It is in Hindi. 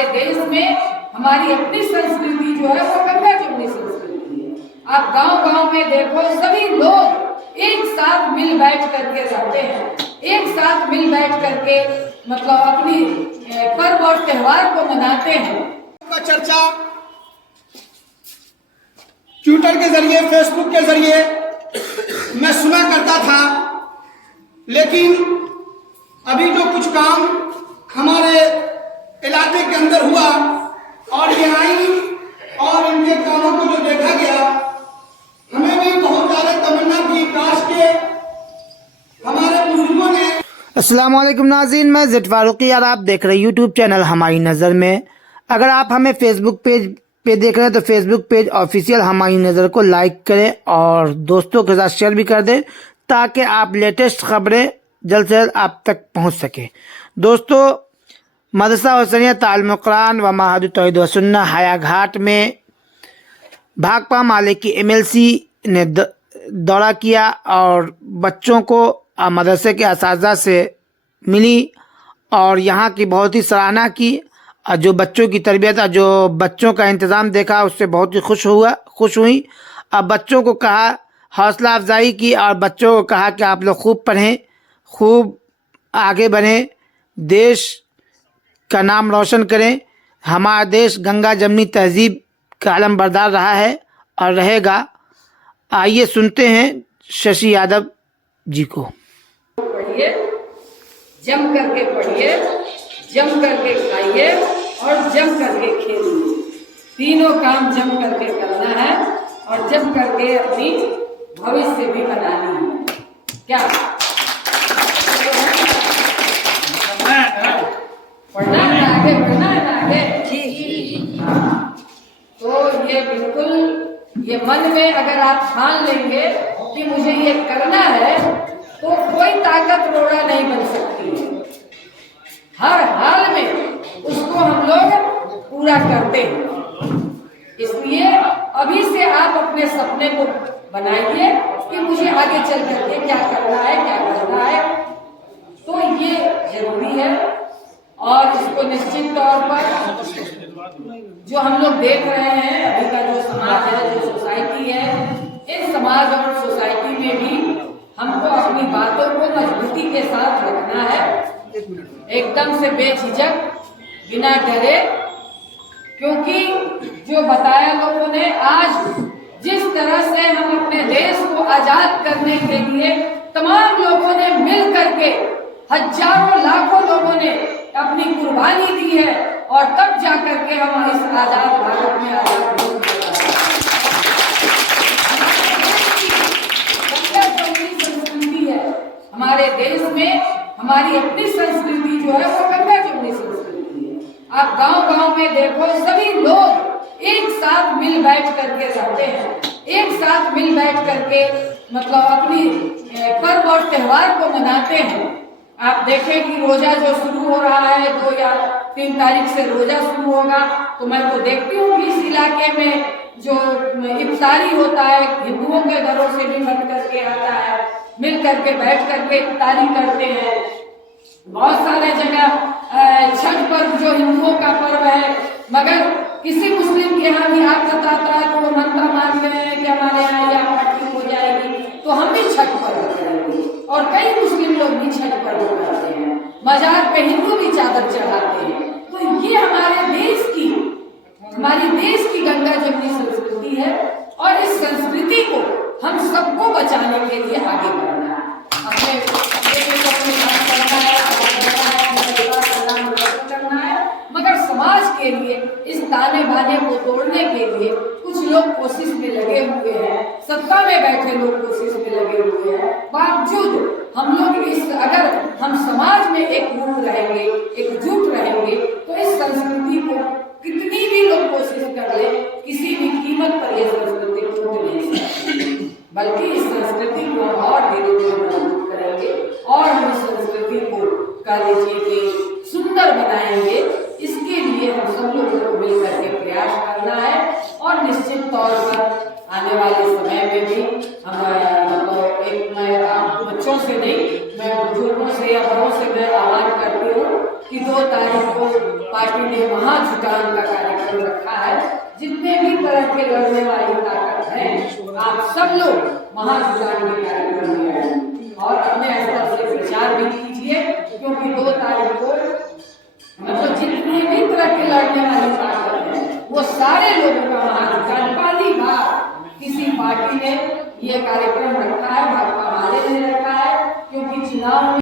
हमारे देश में हमारी अपनी संस्कृति जो है वो गंगा जमुनी संस्कृति है। आप गांव-गांव में देखो, सभी लोग एक साथ मिल बैठ करके रहते हैं, एक साथ मिल बैठ करके मतलब अपनी पर्व और त्योहार को मनाते हैं। चर्चा ट्विटर के जरिए, फेसबुक के जरिए मैं सुना करता था, लेकिन अभी जो कुछ काम हमारे इलाके के अंदर हुआ और ये आई और इनके कामों को जो देखा गया, हमें भी बहुत ज्यादा तमन्ना थी काश के हमारे बुजुर्गों ने। अस्सलाम वालेकुम नाज़रीन, मैं ज़ेड फारूकी और आप देख रहे हैं यूट्यूब चैनल हमारी नज़र में। अगर आप हमें फेसबुक पेज पे देख रहे हैं तो फेसबुक पेज ऑफिशियल हमारी नज़र को लाइक करें और दोस्तों के साथ शेयर भी कर दें ताकि आप लेटेस्ट खबरें जल्द से जल्द आप तक पहुंच सके। दोस्तों, मदरसा हुसैनिया तालीमुल कुरान व महाद तौहीद व सुन्नह हायाघाट में भाकपा माले की MLC ने दौरा किया और बच्चों को मदरसे के असातिज़ा से मिली और यहाँ की बहुत ही सराहना की और जो बच्चों की तरबियत और जो बच्चों का इंतज़ाम देखा उससे बहुत ही खुश हुई। अब बच्चों को कहा, हौसला अफजाई की और बच्चों को कहा कि आप लोग खूब पढ़ें, खूब आगे बढ़ें, देश का नाम रोशन करें। हमारा देश गंगा जमनी तहजीब का अलम बरदार रहा है और रहेगा। आइए सुनते हैं शशि यादव जी को। पढ़िए, जम करके पढ़िए, जम करके खाइए और जम करके खेलिए। तीनों काम जम करके करना है और जम करके अपनी भविष्य भी बनानी है। क्या पढ़ना है, आगे बढ़ना है ना, आगे तो ये बिल्कुल ये मन में अगर आप ठान लेंगे कि मुझे ये करना है तो कोई ताकत रोड़ा नहीं बन सकती है। हर हाल में उसको हम लोग पूरा करते हैं। इसलिए अभी से आप अपने सपने को बनाइए कि मुझे आगे चल करके क्या करना है, क्या करना है, तो ये जरूरी है। और इसको निश्चित तौर पर जो हम लोग देख रहे हैं अभी का जो समाज है, जो सोसाइटी है, इस समाज और सोसाइटी में भी हमको अपनी बातों को मजबूती के साथ रखना है, एकदम से बेझिझक, बिना डरे, क्योंकि जो बताया लोगों ने, आज जिस तरह से हम अपने देश को आजाद करने के लिए तमाम लोगों ने मिल करके, हजारों लाखों लोगों ने अपनी कुर्बानी दी है और तब जाकर के हम इस आजाद भारत में आजाद संस्कृति है। हमारे देश में हमारी अपनी संस्कृति जो है वो गंगा जमुनी संस्कृति है। आप गांव-गांव में देखो, सभी लोग एक साथ मिल बैठ करके रहते हैं, एक साथ मिल बैठ करके मतलब अपनी पर्व और त्योहार को मनाते हैं। आप देखें कि रोजा जो शुरू हो रहा है, 2 या 3 तारीख से रोजा शुरू होगा, तो मैं तो देखती हूँ कि इस इलाके में जो इफ्तारी होता है, हिंदुओं के घरों से भी बन करके आता है, मिल करके बैठ करके इफ्तारी करते हैं। बहुत सारे जगह छठ पर्व जो हिंदुओं का पर्व है, मगर किसी मुस्लिम के यहाँ भी आप बताता है तो वो मंत्र मानते हैं कि हमारे यहाँ यह पट्टी हो जाएगी तो हम भी छठ पर्व करेंगे। और कई मुस्लिम लोग भी छठ पर्व करते हैं, मजार पे हिंदू भी चादर चढ़ाते हैं। तो ये हमारी देश की गंगा जमुनी संस्कृति है और इस संस्कृति को हम सबको बचाने के लिए आगे बढ़ना है, अपने करना है। मगर समाज के लिए इस ताने बाने को तोड़ने के लिए कुछ लोग कोशिश में लगे हुए हैं, सत्ता में बैठे लोग कोशिश में लगे हुए हैं। बावजूद हम लोग अगर हम समाज में एकजुट रहेंगे, एकजुट रहेंगे, तो इस संस्कृति को कितनी भी लोग कोशिश कर ले, किसी भी कीमत पर यह संस्कृति टूट नहीं सकती, बल्कि इस संस्कृति को हम और धीरे धीरे मजबूत करेंगे और हम इस संस्कृति को कह लीजिए कि सुंदर बनाएंगे। इसके लिए हम सब लोगों को मिलकर के प्रयास करना है और निश्चित तौर पर आने वाले समय में भी हम मैं बच्चों से नहीं, मैं बुजुर्गों से या बड़ों से मैं आह्वान करती हूँ कि 2 तारीख को पार्टी ये महाजुटान का कार्यक्रम रखा है। जितने भी तरह के लड़ने वाली ताकत है, आप सब लोग महाजुटान के कार्यक्रम में आए और अपने स्तर से प्रचार भी कीजिए, क्योंकि 2 तारीख को मतलब जितनी भी तरह की लड़ने वाली ताकत है वो सारे लोगों का महाजुटान पहली बार किसी पार्टी ने ये कार्यक्रम रखा है, भाजपा वाले ने रखा है, क्योंकि चुनाव